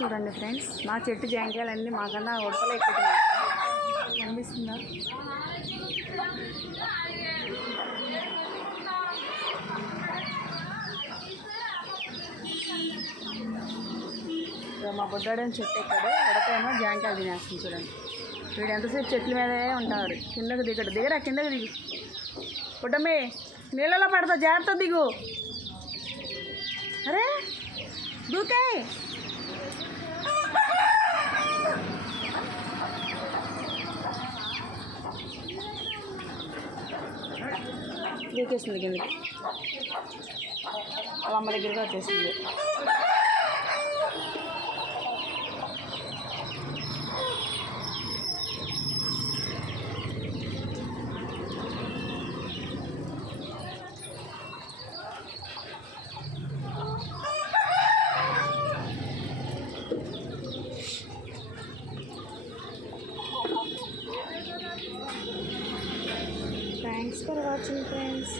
చూడండి ఫ్రెండ్స్, మా చెట్టు జాంకాయలన్నీ మాకన్నా ఉడతలే ఎక్కువ కనిపిస్తుందా? మా బుడ్డాడని చెట్టు ఎక్కాడు, ఉడకేమో జాంకాయలు తినేస్తుంది. చూడండి వీడు ఎంతసేపు చెట్ల మీదే ఉంటాడు. కిందకు దిగరా, కిందకు దిగు. బుడ్డమ్మే నీళ్ళలో పడతా, జాగ్రత్త దిగు. అరే దూకే. దూకేస్తుంది కిందకి, వాళ్ళ అమ్మ దగ్గరికి వచ్చేసింది. Thanks for watching, friends.